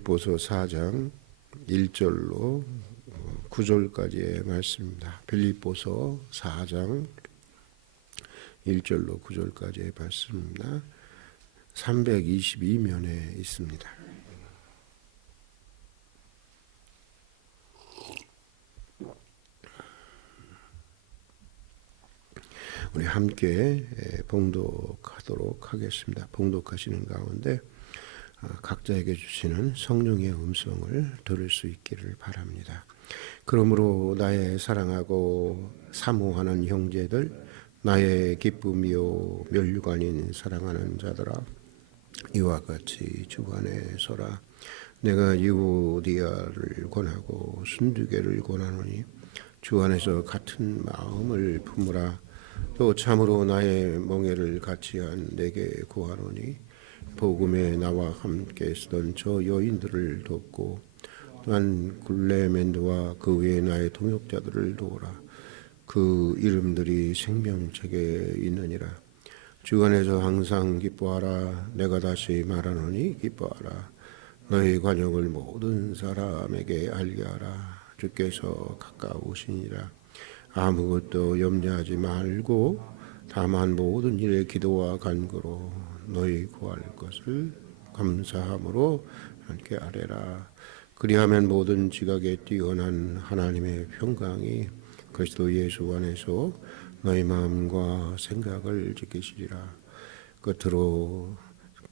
빌립보서 4장 1절로 9절까지의 말씀입니다. 빌립보서 4장 1절로 9절까지의 말씀입니다. 322면에 있습니다. 우리 함께 봉독하도록 하겠습니다. 봉독하시는 가운데 각자에게 주시는 성령의 음성을 들을 수 있기를 바랍니다. 그러므로 나의 사랑하고 사모하는 형제들, 나의 기쁨이요 멸류관인 사랑하는 자들아, 이와 같이 주 안에 서라. 내가 유오디아를 권하고 순두개를 권하노니 주 안에서 같은 마음을 품으라. 또 참으로 나의 멍에를 같이한 내게 구하노니 복음에 나와 함께 쓰던 저 여인들을 돕고 또한 굴레멘드와 그 외에 나의 동역자들을 도우라. 그 이름들이 생명책에 있느니라. 주 안에서 항상 기뻐하라. 내가 다시 말하노니 기뻐하라. 너희 관역을 모든 사람에게 알게 하라. 주께서 가까우시니라. 아무것도 염려하지 말고 다만 모든 일에 기도와 간구로 너희 구할 것을 감사함으로 함께 아뢰라. 그리하면 모든 지각에 뛰어난 하나님의 평강이 그리스도 예수 안에서 너희 마음과 생각을 지키시리라. 끝으로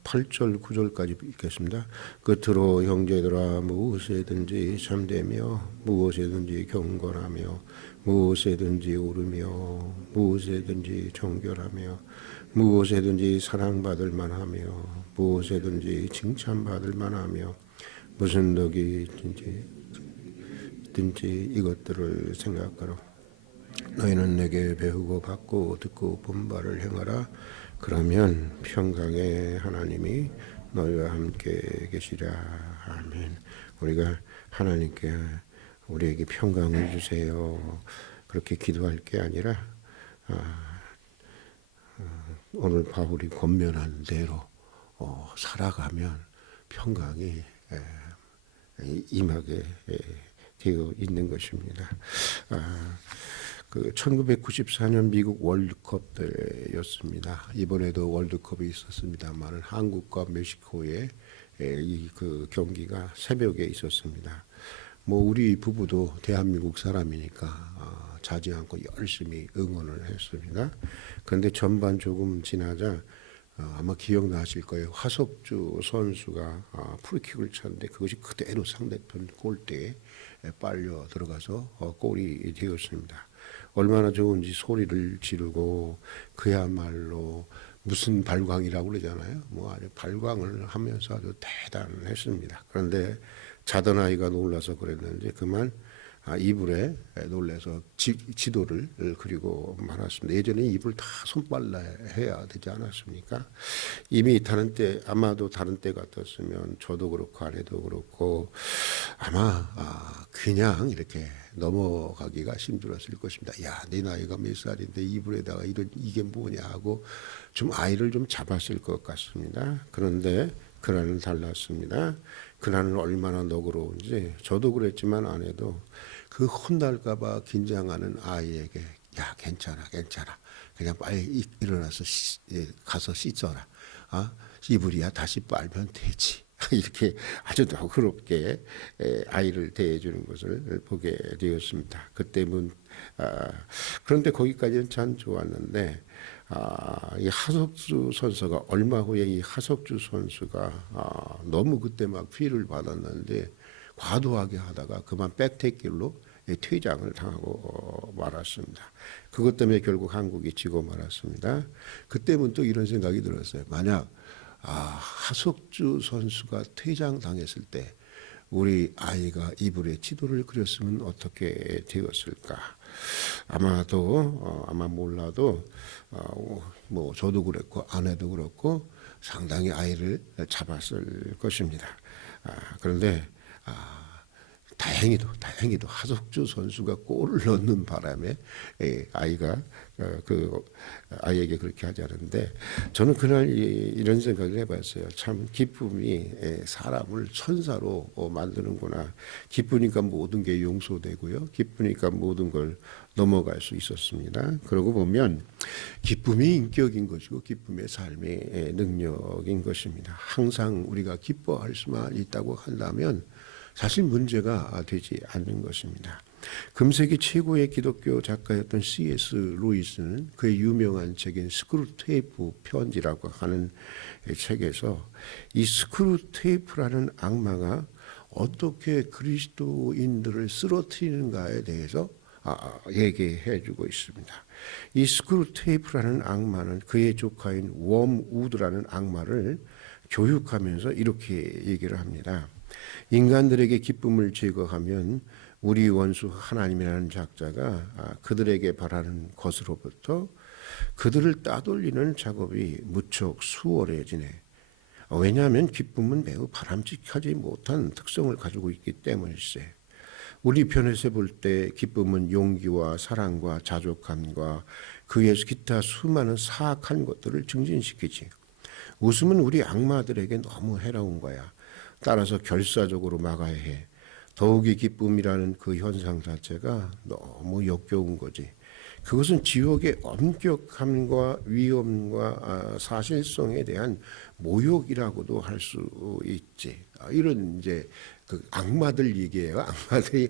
8절 9절까지 읽겠습니다. 끝으로 형제들아, 무엇이든지 참되며 무엇이든지 경건하며 무엇이든지 오르며 무엇이든지 정결하며 무엇이든지 사랑받을 만하며 무엇이든지 칭찬받을 만하며 무슨 덕이 있든지 이것들을 생각하라. 너희는 내게 배우고 받고 듣고 본 바를 행하라. 그러면 평강의 하나님이 너희와 함께 계시라. 아멘. 우리가 하나님께 우리에게 평강을 주세요, 그렇게 기도할 게 아니라 오늘 바울이 권면한 대로 살아가면 평강이 임하게 되어 있는 것입니다. 그 1994년 미국 월드컵 때였습니다. 이번에도 월드컵이 있었습니다만 한국과 멕시코의 이 그 경기가 새벽에 있었습니다. 뭐 우리 부부도 대한민국 사람이니까 자지 않고 열심히 응원을 했습니다. 그런데 전반 조금 지나자 아마 기억나실 거예요. 하석주 선수가 프리킥을 쳤는데 그것이 그대로 상대편 골대에 빨려 들어가서 골이 되었습니다. 얼마나 좋은지 소리를 지르고 그야말로 무슨 발광이라고 그러잖아요. 뭐 아주 발광을 하면서 아주 대단했습니다. 그런데 자던 아이가 놀라서 그랬는지 그만 이불에 놀라서 지도를 그리고 말았습니다. 예전에 이불 다 손빨래 해야 되지 않았습니까? 이미 다른 때, 아마도 다른 때 같았으면 저도 그렇고 아내도 그렇고 아마 그냥 이렇게 넘어가기가 힘들었을 것입니다. 야, 네 나이가 몇 살인데 이불에다가 이게 뭐냐 하고 좀 아이를 좀 잡았을 것 같습니다. 그런데 그날은 달랐습니다. 그날은 얼마나 너그러운지 저도 그랬지만 아내도 그 혼날까봐 긴장하는 아이에게 야, 괜찮아 그냥 빨리 일어나서 가서 씻어라. 이불이야 다시 빨면 되지. 이렇게 아주 너그럽게 아이를 대해주는 것을 보게 되었습니다. 그런데 거기까지는 참 좋았는데 이 하석주 선수가 얼마 후에 이 하석주 선수가 너무 그때 막 피해를 받았는데 과도하게 하다가 그만 백태길로 퇴장을 당하고 말았습니다. 그것 때문에 결국 한국이 지고 말았습니다. 그때는 또 이런 생각이 들었어요. 만약 하석주 선수가 퇴장당했을 때 우리 아이가 이불에 지도를 그렸으면 어떻게 되었을까? 아마 몰라도 뭐 저도 그랬고 아내도 그렇고 상당히 아이를 잡았을 것입니다. 그런데 다행히도 하석주 선수가 골을 넣는 바람에 아이가 그 아이에게 그렇게 하지 않은데, 저는 그날 이런 생각을 해봤어요. 참 기쁨이 사람을 천사로 만드는구나. 기쁘니까 모든 게 용서되고요. 기쁘니까 모든 걸 넘어갈 수 있었습니다. 그러고 보면 기쁨이 인격인 것이고 기쁨의 삶의 능력인 것입니다. 항상 우리가 기뻐할 수만 있다고 한다면 사실 문제가 되지 않는 것입니다. 금세기 최고의 기독교 작가였던 C.S. 루이스는 그의 유명한 책인 스크루테이프 편지라고 하는 책에서 이 스크루테이프라는 악마가 어떻게 그리스도인들을 쓰러뜨리는가에 대해서 얘기해 주고 있습니다. 이 스크루테이프라는 악마는 그의 조카인 웜우드라는 악마를 교육하면서 이렇게 얘기를 합니다. 인간들에게 기쁨을 제거하면 우리 원수 하나님이라는 작자가 그들에게 바라는 것으로부터 그들을 따돌리는 작업이 무척 수월해지네. 왜냐하면 기쁨은 매우 바람직하지 못한 특성을 가지고 있기 때문일세. 우리 편에서 볼 때 기쁨은 용기와 사랑과 자족함과 그에서 기타 수많은 사악한 것들을 증진시키지. 웃음은 우리 악마들에게 너무 해로운 거야. 따라서 결사적으로 막아야 해. 더욱이 기쁨이라는 그 현상 자체가 너무 역겨운 거지. 그것은 지옥의 엄격함과 위험과 사실성에 대한 모욕이라고도 할 수 있지. 이런 이제 그 악마들 얘기예요. 악마들이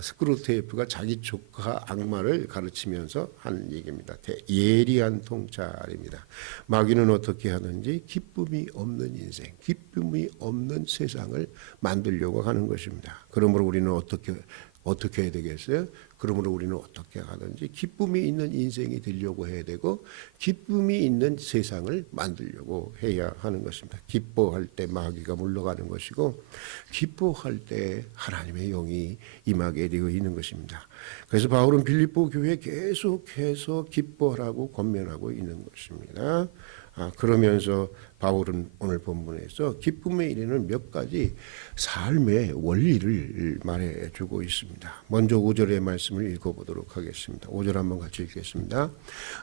스크루테이프가 자기 조카 악마를 가르치면서 하는 얘기입니다. 예리한 통찰입니다. 마귀는 어떻게 하든지 기쁨이 없는 인생, 기쁨이 없는 세상을 만들려고 하는 것입니다. 그러므로 우리는 어떻게 해야 되겠어요? 그러므로 우리는 어떻게 하든지 기쁨이 있는 인생이 되려고 해야 되고 기쁨이 있는 세상을 만들려고 해야 하는 것입니다. 기뻐할 때 마귀가 물러가는 것이고 기뻐할 때 하나님의 영이 임하게 되어 있는 것입니다. 그래서 바울은 빌립보 교회에 계속해서 기뻐하라고 권면하고 있는 것입니다. 그러면서 바울은 오늘 본문에서 기쁨에 이르는 몇 가지 삶의 원리를 말해주고 있습니다. 먼저 5절의 말씀을 읽어보도록 하겠습니다. 5절 한번 같이 읽겠습니다.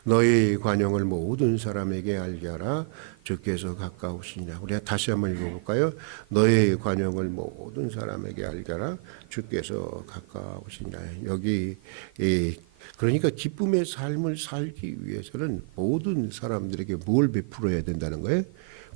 너의 관용을 모든 사람에게 알게 하라. 주께서 가까우시냐. 우리 다시 한번 읽어볼까요? 너의 관용을 모든 사람에게 알게 하라. 주께서 가까우시냐. 여기 그러니까 기쁨의 삶을 살기 위해서는 모든 사람들에게 뭘 베풀어야 된다는 거예요?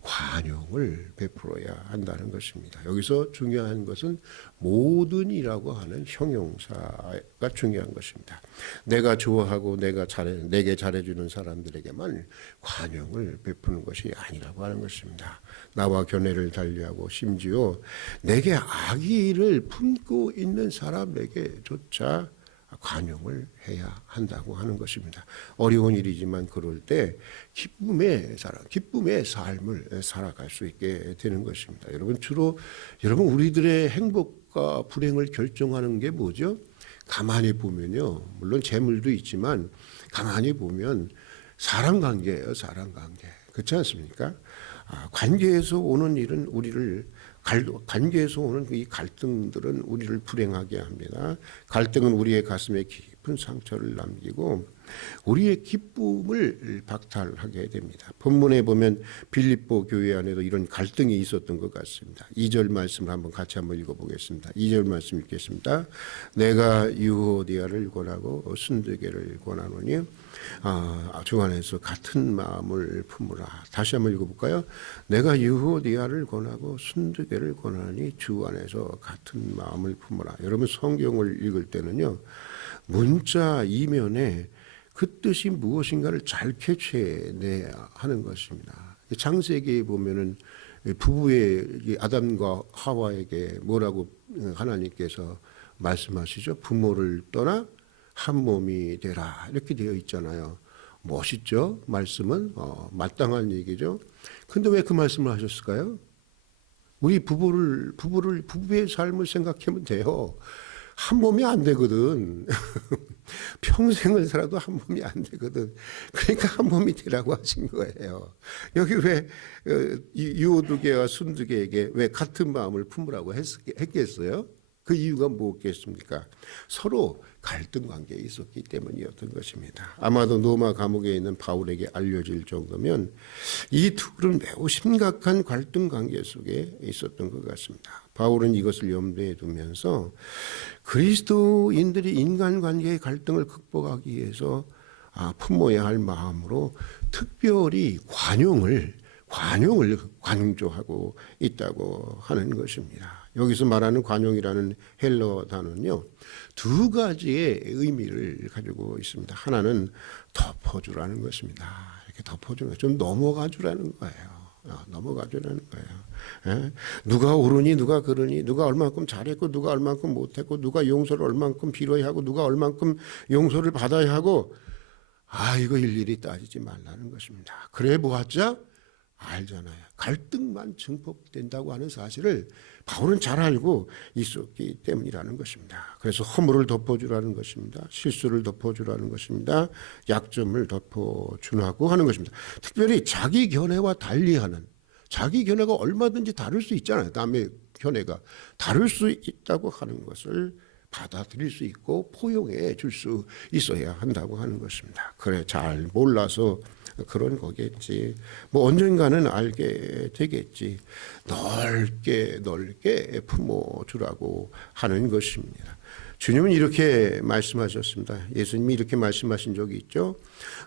관용을 베풀어야 한다는 것입니다. 여기서 중요한 것은 모든이라고 하는 형용사가 중요한 것입니다. 내가 좋아하고 내게 잘해주는 사람들에게만 관용을 베푸는 것이 아니라고 하는 것입니다. 나와 견해를 달리하고 심지어 내게 악의를 품고 있는 사람에게조차 관용을 해야 한다고 하는 것입니다. 어려운 일이지만 그럴 때 기쁨의 삶을 살아갈 수 있게 되는 것입니다. 여러분 우리들의 행복과 불행을 결정하는 게 뭐죠? 가만히 보면요. 물론 재물도 있지만 가만히 보면 사람 관계예요. 사람 관계. 그렇지 않습니까? 관계에서 오는 일은 관계에서 오는 이 갈등들은 우리를 불행하게 합니다. 갈등은 우리의 가슴에 깊은 상처를 남기고 우리의 기쁨을 박탈하게 됩니다. 본문에 보면 빌립보 교회 안에도 이런 갈등이 있었던 것 같습니다. 2절 말씀을 같이 한번 읽어보겠습니다. 2절 말씀 읽겠습니다. 내가 유오디아를 권하고 순두개를 권하노니 주 안에서 같은 마음을 품으라. 다시 한번 읽어볼까요? 내가 유오디아를 권하고 순두개를 권하니 주 안에서 같은 마음을 품으라. 여러분 성경을 읽을 때는요. 문자 이면에 그 뜻이 무엇인가를 잘 캐치해내야 하는 것입니다. 창세기에 보면은 부부의 아담과 하와에게 뭐라고 하나님께서 말씀하시죠? 부모를 떠나 한 몸이 되라 이렇게 되어 있잖아요. 멋있죠? 말씀은 마땅한 얘기죠. 근데 왜 그 말씀을 하셨을까요? 우리 부부의 삶을 생각하면 돼요. 한 몸이 안 되거든. 평생을 살아도 한 몸이 안 되거든. 그러니까 한 몸이 되라고 하신 거예요. 여기 왜 유오두개와 순두개에게 왜 같은 마음을 품으라고 했겠어요? 그 이유가 뭐겠습니까? 서로 갈등 관계에 있었기 때문이었던 것입니다. 아마도 로마 감옥에 있는 바울에게 알려질 정도면 이 둘은 매우 심각한 갈등 관계 속에 있었던 것 같습니다. 바울은 이것을 염두에 두면서 그리스도인들이 인간관계의 갈등을 극복하기 위해서 품어야 할 마음으로 특별히 관용을 강조하고 있다고 하는 것입니다. 여기서 말하는 관용이라는 헬러 단어는요, 두 가지의 의미를 가지고 있습니다. 하나는 덮어주라는 것입니다. 이렇게 덮어주는, 좀 넘어가주라는 거예요. 넘어가주라는 거예요. 예? 누가 옳으니 누가 그러니, 누가 얼만큼 잘했고 누가 얼만큼 못했고, 누가 용서를 얼만큼 빌어야 하고 누가 얼만큼 용서를 받아야 하고, 이거 일일이 따지지 말라는 것입니다. 그래 보았자 알잖아요. 갈등만 증폭된다고 하는 사실을 바울은 잘 알고 있었기 때문이라는 것입니다. 그래서 허물을 덮어주라는 것입니다. 실수를 덮어주라는 것입니다. 약점을 덮어주라고 하는 것입니다. 특별히 자기 견해와 달리하는, 자기 견해가 얼마든지 다를 수 있잖아요. 남의 견해가 다를 수 있다고 하는 것을 받아들일 수 있고 포용해 줄 수 있어야 한다고 하는 것입니다. 그래, 잘 몰라서 그런 거겠지. 뭐 언젠가는 알게 되겠지. 넓게 품어주라고 하는 것입니다. 주님은 이렇게 말씀하셨습니다. 예수님이 이렇게 말씀하신 적이 있죠.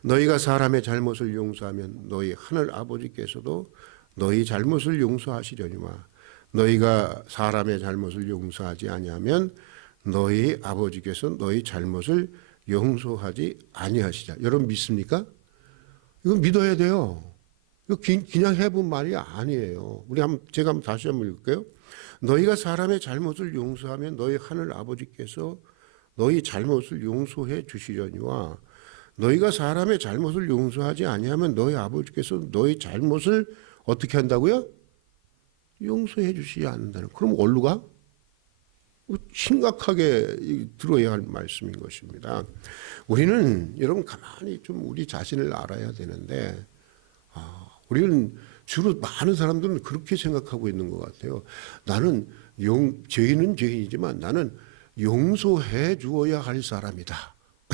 너희가 사람의 잘못을 용서하면 너희 하늘 아버지께서도 너희 잘못을 용서하시려니와 너희가 사람의 잘못을 용서하지 아니하면 너희 아버지께서 너희 잘못을 용서하지 아니하시자. 여러분 믿습니까? 이거 믿어야 돼요. 이거 그냥 해본 말이 아니에요. 제가 다시 한번 읽을게요. 너희가 사람의 잘못을 용서하면 너희 하늘 아버지께서 너희 잘못을 용서해 주시려니와 너희가 사람의 잘못을 용서하지 아니하면 너희 아버지께서 너희 잘못을 어떻게 한다고요? 용서해 주시지 않는다는. 그럼 어디로 가? 심각하게 들어야 할 말씀인 것입니다. 우리는 여러분 가만히 좀 우리 자신을 알아야 되는데 우리는 주로 많은 사람들은 그렇게 생각하고 있는 것 같아요. 나는 죄인은 죄인이지만 나는 용서해 주어야 할 사람이다.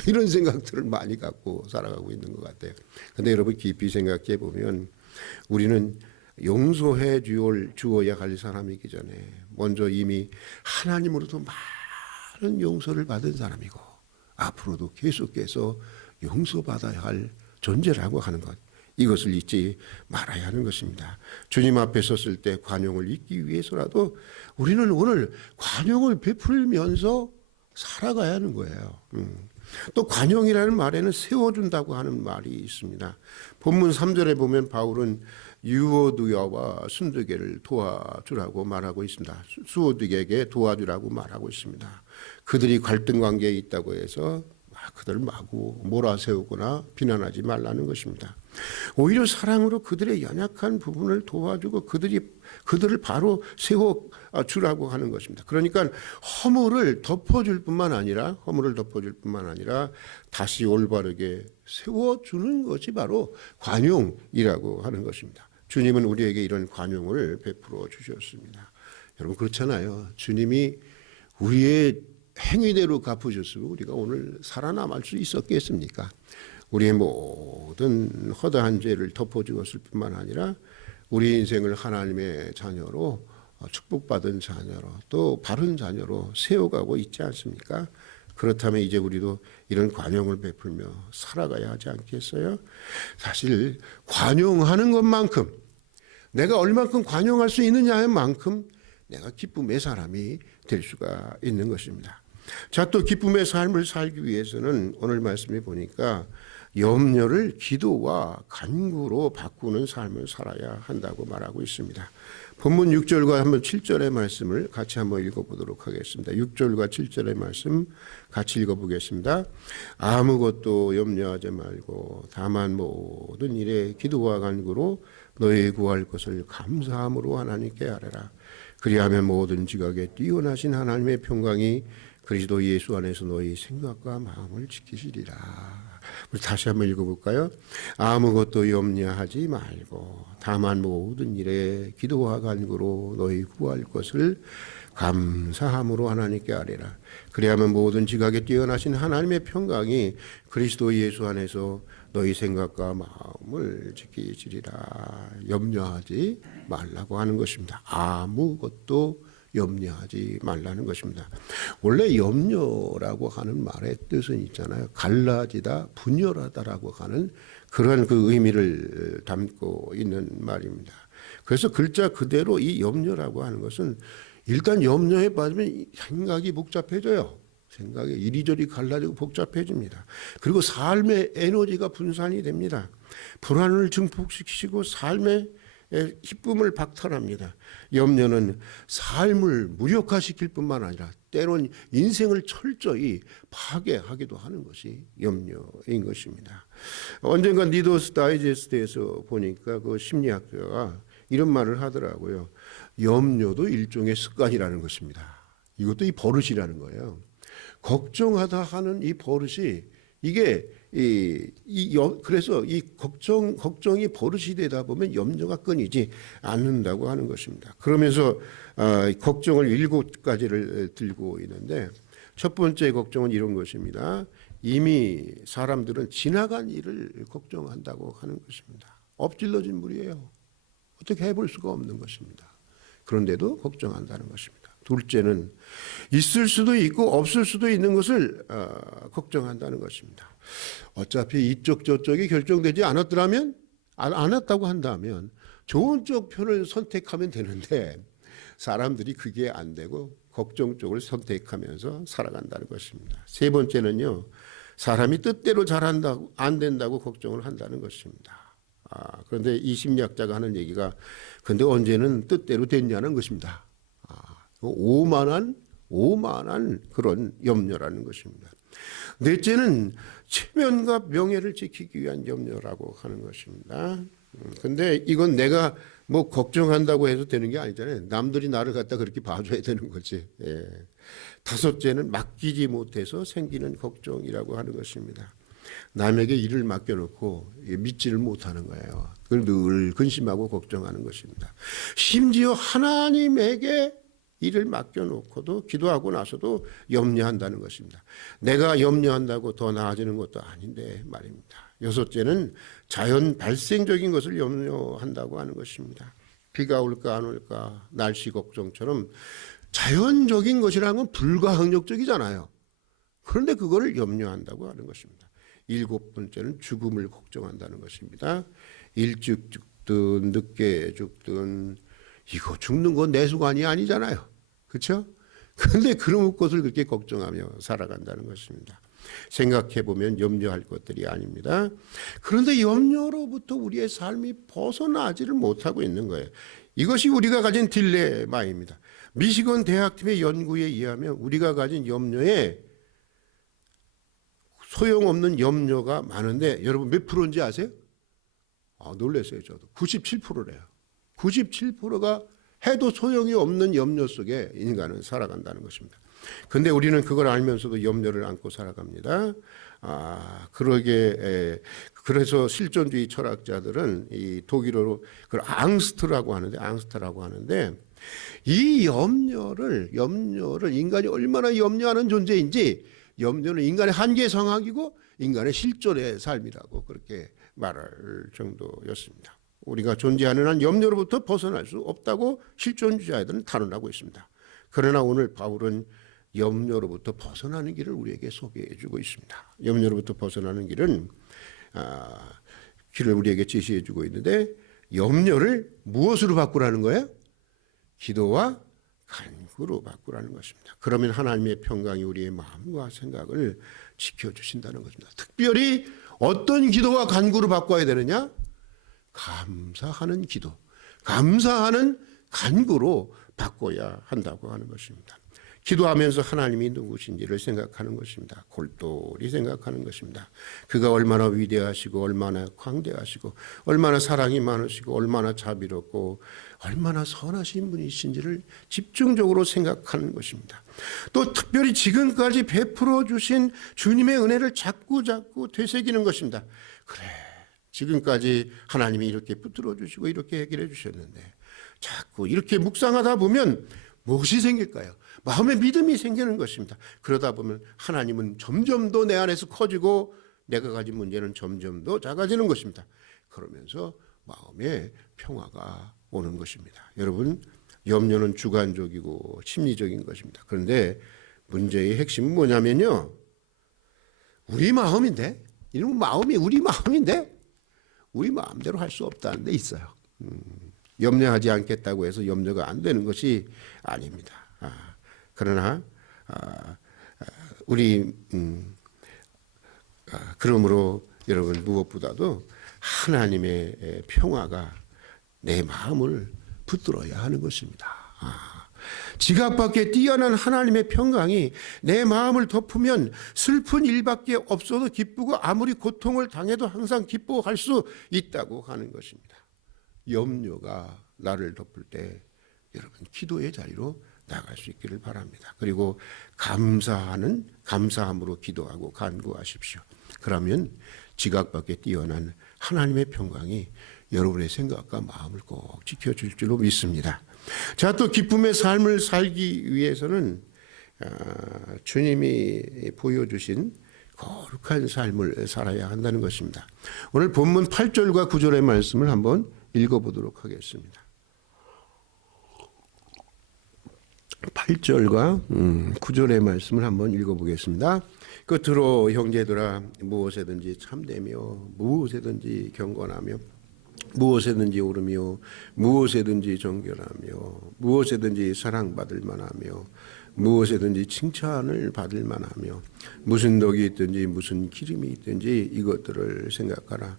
이런 생각들을 많이 갖고 살아가고 있는 것 같아요. 그런데 여러분 깊이 생각해 보면 우리는 용서해 주어야 할 사람이기 전에 먼저 이미 하나님으로부터 많은 용서를 받은 사람이고 앞으로도 계속해서 용서받아야 할 존재라고 하는 것, 이것을 잊지 말아야 하는 것입니다. 주님 앞에 섰을 때 관용을 잊기 위해서라도 우리는 오늘 관용을 베풀면서 살아가야 하는 거예요. 또 관용이라는 말에는 세워준다고 하는 말이 있습니다. 본문 3절에 보면 바울은 유오디아와 순두계를 도와주라고 말하고 있습니다. 수오디게에게 도와주라고 말하고 있습니다. 그들이 갈등 관계에 있다고 해서 그들을 마구 몰아세우거나 비난하지 말라는 것입니다. 오히려 사랑으로 그들의 연약한 부분을 도와주고 그들을 바로 세워주라고 하는 것입니다. 그러니까 허물을 덮어줄 뿐만 아니라 다시 올바르게 세워주는 것이 바로 관용이라고 하는 것입니다. 주님은 우리에게 이런 관용을 베풀어 주셨습니다. 여러분 그렇잖아요. 주님이 우리의 행위대로 갚으셨으면 우리가 오늘 살아남을 수 있었겠습니까? 우리의 모든 허다한 죄를 덮어주었을 뿐만 아니라 우리 인생을 하나님의 자녀로, 축복받은 자녀로, 또 바른 자녀로 세워가고 있지 않습니까? 그렇다면 이제 우리도 이런 관용을 베풀며 살아가야 하지 않겠어요? 사실 관용하는 것만큼, 내가 얼만큼 관용할 수 있느냐의 만큼 내가 기쁨의 사람이 될 수가 있는 것입니다. 자, 또 기쁨의 삶을 살기 위해서는 오늘 말씀해 보니까 염려를 기도와 간구로 바꾸는 삶을 살아야 한다고 말하고 있습니다. 본문 6절과 한번 7절의 말씀을 같이 한번 읽어보도록 하겠습니다. 6절과 7절의 말씀 같이 읽어보겠습니다. 아무것도 염려하지 말고 다만 모든 일에 기도와 간구로 너희 구할 것을 감사함으로 하나님께 아뢰라. 그리하면 모든 지각에 뛰어나신 하나님의 평강이 그리스도 예수 안에서 너희 생각과 마음을 지키시리라. 우리 다시 한번 읽어볼까요? 아무것도 염려하지 말고 다만 모든 일에 기도와 간구로 너희 구할 것을 감사함으로 하나님께 아뢰라. 그래야만 모든 지각에 뛰어나신 하나님의 평강이 그리스도 예수 안에서 너희 생각과 마음을 지키시리라. 염려하지 말라고 하는 것입니다. 아무것도 염려하지 말라는 것입니다. 원래 염려라고 하는 말의 뜻은 있잖아요. 갈라지다, 분열하다라고 하는 그런 그 의미를 담고 있는 말입니다. 그래서 글자 그대로 이 염려라고 하는 것은 일단 염려에 빠지면 생각이 복잡해져요. 생각이 이리저리 갈라지고 복잡해집니다. 그리고 삶의 에너지가 분산이 됩니다. 불안을 증폭시키고 삶의 기쁨을 박탈합니다. 염려는 삶을 무력화시킬 뿐만 아니라 때론 인생을 철저히 파괴하기도 하는 것이 염려인 것입니다. 언젠가 리더스 다이제스트에서 보니까 그 심리학자가 이런 말을 하더라고요. 염려도 일종의 습관이라는 것입니다. 이것도 이 버릇이라는 거예요. 걱정하다 하는 이 버릇이 이게 그래서 이 걱정이 버릇이 되다 보면 염려가 끊이지 않는다고 하는 것입니다. 그러면서 걱정을 7가지를 들고 있는데 첫 번째 걱정은 이런 것입니다. 이미 사람들은 지나간 일을 걱정한다고 하는 것입니다. 엎질러진 물이에요. 어떻게 해볼 수가 없는 것입니다. 그런데도 걱정한다는 것입니다. 둘째는 있을 수도 있고 없을 수도 있는 것을 걱정한다는 것입니다. 어차피 이쪽 저쪽이 결정되지 않았더라면 않았다고 한다면 좋은 쪽 편을 선택하면 되는데 사람들이 그게 안 되고 걱정 쪽을 선택하면서 살아간다는 것입니다. 세 번째는요. 사람이 뜻대로 잘한다고 안 된다고 걱정을 한다는 것입니다. 그런데 이 심리학자가 하는 얘기가 근데 언제는 뜻대로 됐냐는 것입니다. 오만한 그런 염려라는 것입니다. 넷째는 체면과 명예를 지키기 위한 염려라고 하는 것입니다. 근데 이건 내가 뭐 걱정한다고 해서 되는 게 아니잖아요. 남들이 나를 갖다 그렇게 봐줘야 되는 거지. 예. 다섯째는 맡기지 못해서 생기는 걱정이라고 하는 것입니다. 남에게 일을 맡겨놓고 믿지를 못하는 거예요. 그걸 늘 근심하고 걱정하는 것입니다. 심지어 하나님에게 일을 맡겨놓고도 기도하고 나서도 염려한다는 것입니다. 내가 염려한다고 더 나아지는 것도 아닌데 말입니다. 여섯째는 자연 발생적인 것을 염려한다고 하는 것입니다. 비가 올까 안 올까 날씨 걱정처럼 자연적인 것이라는 건 불가항력적이잖아요. 그런데 그거를 염려한다고 하는 것입니다. 일곱 번째는 죽음을 걱정한다는 것입니다. 일찍 죽든 늦게 죽든 이거 죽는 건 내 수관이 아니잖아요. 그렇죠? 그런데 그런 것을 그렇게 걱정하며 살아간다는 것입니다. 생각해보면 염려할 것들이 아닙니다. 그런데 염려로부터 우리의 삶이 벗어나지를 못하고 있는 거예요. 이것이 우리가 가진 딜레마입니다. 미시건 대학팀의 연구에 의하면 우리가 가진 염려에 소용없는 염려가 많은데 여러분 몇 프로인지 아세요? 놀랐어요. 저도 97%래요. 97%가 해도 소용이 없는 염려 속에 인간은 살아간다는 것입니다. 그런데 우리는 그걸 알면서도 염려를 안고 살아갑니다. 그래서 실존주의 철학자들은 이 독일어로 그걸 앙스트라고 하는데 이 염려를 인간이 얼마나 염려하는 존재인지 염려는 인간의 한계 상황이고 인간의 실존의 삶이라고 그렇게 말할 정도였습니다. 우리가 존재하는 한 염려로부터 벗어날 수 없다고 실존주의자들은 탄원하고 있습니다. 그러나 오늘 바울은 염려로부터 벗어나는 길을 우리에게 소개해 주고 있습니다. 염려로부터 벗어나는 길은 길을 우리에게 제시해 주고 있는데 염려를 무엇으로 바꾸라는 거예요? 기도와 간구로 바꾸라는 것입니다. 그러면 하나님의 평강이 우리의 마음과 생각을 지켜주신다는 것입니다. 특별히 어떤 기도와 간구로 바꿔야 되느냐? 감사하는 기도, 감사하는 간구로 바꿔야 한다고 하는 것입니다. 기도하면서 하나님이 누구신지를 생각하는 것입니다. 골똘히 생각하는 것입니다. 그가 얼마나 위대하시고 얼마나 광대하시고 얼마나 사랑이 많으시고 얼마나 자비롭고 얼마나 선하신 분이신지를 집중적으로 생각하는 것입니다. 또 특별히 지금까지 베풀어 주신 주님의 은혜를 자꾸 되새기는 것입니다. 그래, 지금까지 하나님이 이렇게 붙들어 주시고 이렇게 해결해 주셨는데 자꾸 이렇게 묵상하다 보면 무엇이 생길까요? 마음의 믿음이 생기는 것입니다. 그러다 보면 하나님은 점점 더 내 안에서 커지고 내가 가진 문제는 점점 더 작아지는 것입니다. 그러면서 마음의 평화가 오는 것입니다. 여러분, 염려는 주관적이고 심리적인 것입니다. 그런데 문제의 핵심은 뭐냐면요, 우리 마음인데, 이런 마음이 우리 마음인데 우리 마음대로 할 수 없다는 데 있어요. 염려하지 않겠다고 해서 염려가 안 되는 것이 아닙니다. 그러나 우리 그러므로 여러분, 무엇보다도 하나님의 평화가 내 마음을 붙들어야 하는 것입니다. 지각 밖에 뛰어난 하나님의 평강이 내 마음을 덮으면 슬픈 일밖에 없어도 기쁘고 아무리 고통을 당해도 항상 기뻐할 수 있다고 하는 것입니다. 염려가 나를 덮을 때 여러분, 기도의 자리로 나갈 수 있기를 바랍니다. 그리고 감사함으로 기도하고 간구하십시오. 그러면 지각 밖에 뛰어난 하나님의 평강이 여러분의 생각과 마음을 꼭 지켜줄 줄로 믿습니다. 자, 또 기쁨의 삶을 살기 위해서는 주님이 보여주신 거룩한 삶을 살아야 한다는 것입니다. 오늘 본문 8절과 9절의 말씀을 한번 읽어보도록 하겠습니다. 8절과 9절의 말씀을 한번 읽어보겠습니다. 끝으로 형제들아, 무엇에든지 참되며 무엇에든지 경건하며 무엇에든지 오르며 무엇에든지 정결하며 무엇에든지 사랑받을 만하며 무엇에든지 칭찬을 받을 만하며 무슨 덕이 있든지 무슨 기름이 있든지 이것들을 생각하라.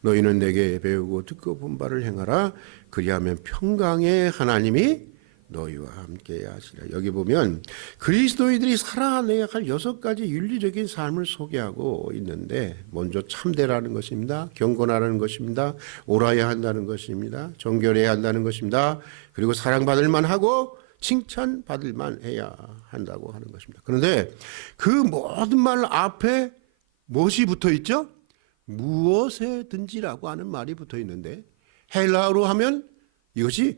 너희는 내게 배우고 듣고 본 바를 행하라. 그리하면 평강의 하나님이 너희와 함께 하시라. 여기 보면 그리스도인들이 살아내야 할 6가지 윤리적인 삶을 소개하고 있는데, 먼저 참되라는 것입니다. 경건하라는 것입니다. 옳아야 한다는 것입니다. 정결해야 한다는 것입니다. 그리고 사랑받을 만하고 칭찬받을 만해야 한다고 하는 것입니다. 그런데 그 모든 말 앞에 무엇이 붙어 있죠? 무엇에든지라고 하는 말이 붙어 있는데, 헬라어로 하면 이것이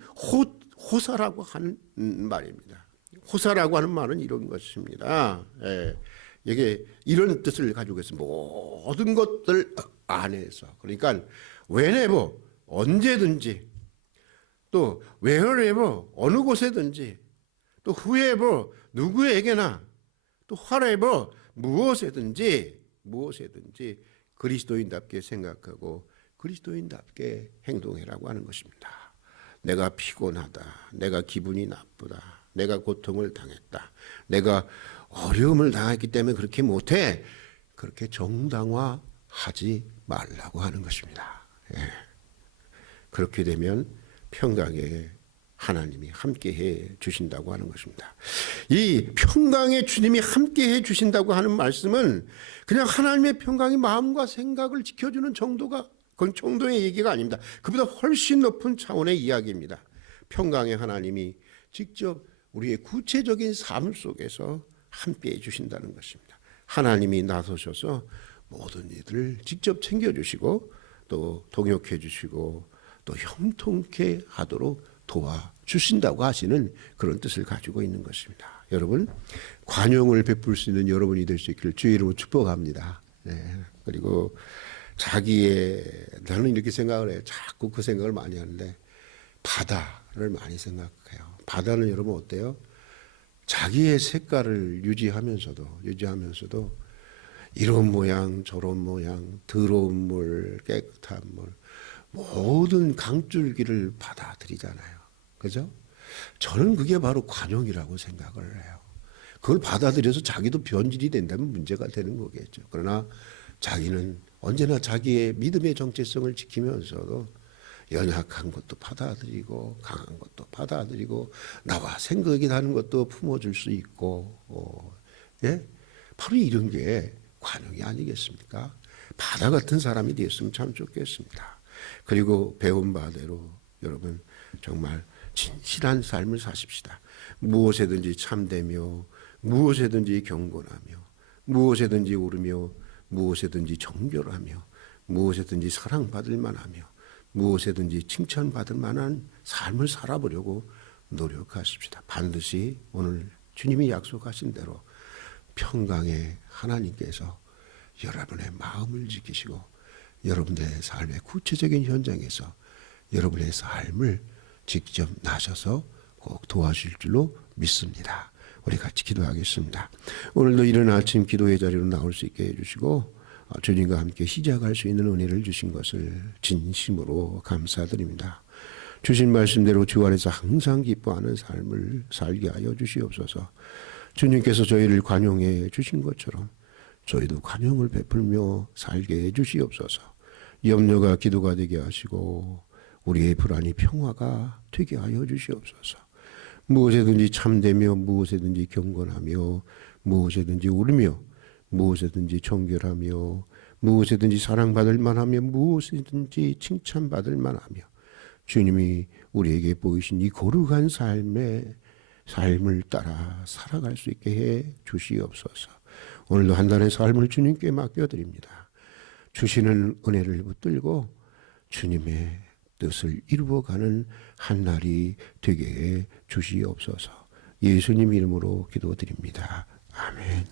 호사라고 하는 말입니다. 호사라고 하는 말은 이런 것입니다. 이게 이런 뜻을 가지고 있습니다. 모든 것들 안에서. 그러니까 whenever, 언제든지, 또 wherever, 어느 곳에든지, 또 whoever, 누구에게나, 또 whatever, 무엇에든지 그리스도인답게 생각하고 그리스도인답게 행동해라고 하는 것입니다. 내가 피곤하다, 내가 기분이 나쁘다, 내가 고통을 당했다, 내가 어려움을 당했기 때문에 그렇게 못해, 그렇게 정당화하지 말라고 하는 것입니다. 그렇게 되면 평강의 하나님이 함께해 주신다고 하는 것입니다. 이 평강의 주님이 함께해 주신다고 하는 말씀은 그냥 하나님의 평강이 마음과 생각을 지켜주는 그건 정도의 얘기가 아닙니다. 그보다 훨씬 높은 차원의 이야기입니다. 평강의 하나님이 직접 우리의 구체적인 삶 속에서 함께해 주신다는 것입니다. 하나님이 나서셔서 모든 일들을 직접 챙겨주시고 또 동역해 주시고 또 형통케 하도록 도와주신다고 하시는 그런 뜻을 가지고 있는 것입니다. 여러분, 관용을 베풀 수 있는 여러분이 될 수 있기를 주의 이름으로 축복합니다. 그리고 나는 이렇게 생각을 해요. 자꾸 그 생각을 많이 하는데, 바다를 많이 생각해요. 바다는 여러분 어때요? 자기의 색깔을 유지하면서도 이런 모양 저런 모양, 더러운 물 깨끗한 물, 모든 강줄기를 받아들이잖아요. 그죠? 저는 그게 바로 관용이라고 생각을 해요. 그걸 받아들여서 자기도 변질이 된다면 문제가 되는 거겠죠. 그러나 자기는 언제나 자기의 믿음의 정체성을 지키면서도 연약한 것도 받아들이고 강한 것도 받아들이고 나와 생각이 다른 것도 품어줄 수 있고, 바로 이런 게 관용이 아니겠습니까? 바다 같은 사람이 되었으면 참 좋겠습니다. 그리고 배운 바대로 여러분 정말 진실한 삶을 사십시다. 무엇에든지 참되며 무엇에든지 경건하며 무엇에든지 오르며 무엇에든지 정결하며 무엇에든지 사랑받을 만하며 무엇에든지 칭찬받을 만한 삶을 살아보려고 노력하십시다. 반드시 오늘 주님이 약속하신 대로 평강의 하나님께서 여러분의 마음을 지키시고 여러분의 삶의 구체적인 현장에서 여러분의 삶을 직접 나셔서 꼭 도와주실 줄로 믿습니다. 우리 같이 기도하겠습니다. 오늘도 이른 아침 기도의 자리로 나올 수 있게 해주시고 주님과 함께 시작할 수 있는 은혜를 주신 것을 진심으로 감사드립니다. 주신 말씀대로 주 안에서 항상 기뻐하는 삶을 살게 하여 주시옵소서. 주님께서 저희를 관용해 주신 것처럼 저희도 관용을 베풀며 살게 해 주시옵소서. 염려가 기도가 되게 하시고 우리의 불안이 평화가 되게 하여 주시옵소서. 무엇에든지 참되며 무엇에든지 경건하며 무엇에든지 오르며 무엇에든지 정결하며 무엇에든지 사랑받을 만하며 무엇이든지 칭찬받을 만하며 주님이 우리에게 보이신 이 거룩한 삶을 따라 살아갈 수 있게 해 주시옵소서. 오늘도 한 달의 삶을 주님께 맡겨드립니다. 주시는 은혜를 붙들고 주님의 뜻을 이루어가는 한 날이 되게 해 주시옵소서. 예수님 이름으로 기도드립니다. 아멘.